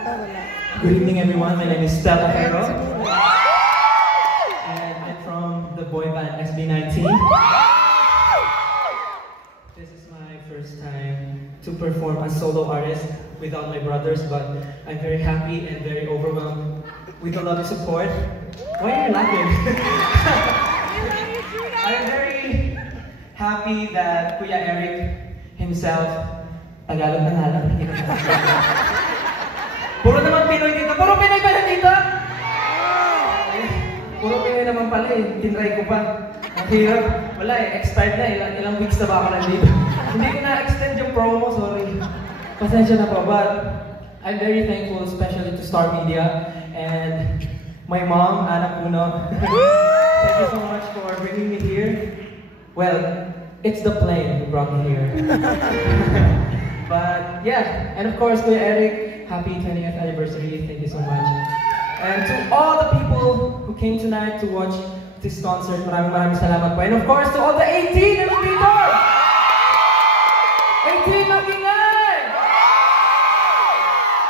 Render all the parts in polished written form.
Good evening, everyone. My name is Stella Hero, and I'm from the boy band SB19. This is my first time to perform as solo artist without my brothers, but I'm very happy and very overwhelmed with the love and support. Why are you laughing? I'm very happy that Kuya Eric himself, Tagalog na nga lang, hindi na Puro naman Pinoy dito. Puro Pinoy pala dito! Puro Pinoy naman pala eh. Tinry ko pa. Ang hirap. Wala eh. Expired na. Ilang weeks na ba ako nandito. Hindi ko na-extend yung promo. Sorry. Pasensya na po. But I'm very thankful, especially to Star Media and my mom, Ana Puno. Thank you so much for bringing me here. Well, it's the plane who brought me here. But yeah, and of course, Kuya Eric, happy 20th anniversary. Thank you so much. And to all the people who came tonight to watch this concert, maraming salamat po. And of course, to all the 18 people! 18 mag-ingay!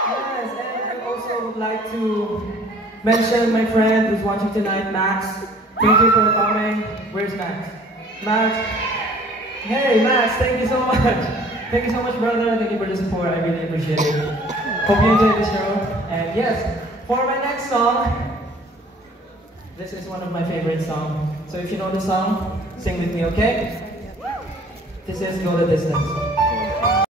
Yes, and I also would like to mention my friend who's watching tonight, Max. Thank you for coming. Where's Max? Max. Hey, Max, thank you so much. Thank you so much, brother. Thank you for the support. I really appreciate it. Hope you enjoyed the show. And yes, for my next song, this is one of my favorite songs. So if you know the song, sing with me, okay? This is Go the Distance.